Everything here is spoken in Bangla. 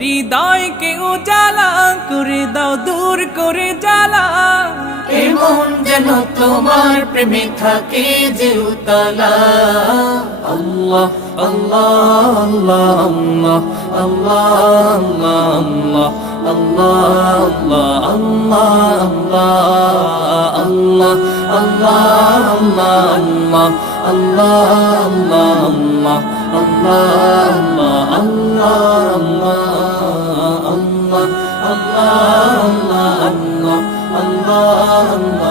হৃদয়কে উজালা করে দাও, দূর করে জ্বালা। এমন যেন তোমার প্রেমে থাকে যে উতলা। আল্লাহ আল্লাহ আল্লাহ আল্লাহ আল্লাহ আল্লাহ আল্লাহ আল্লাহ আল্লাহ আল্লাহ আল্লাহ আল্লাহ আল্লাহ আল্লাহ আল্লাহ আল্লাহ আল্লাহ আল্লাহ আল্লাহ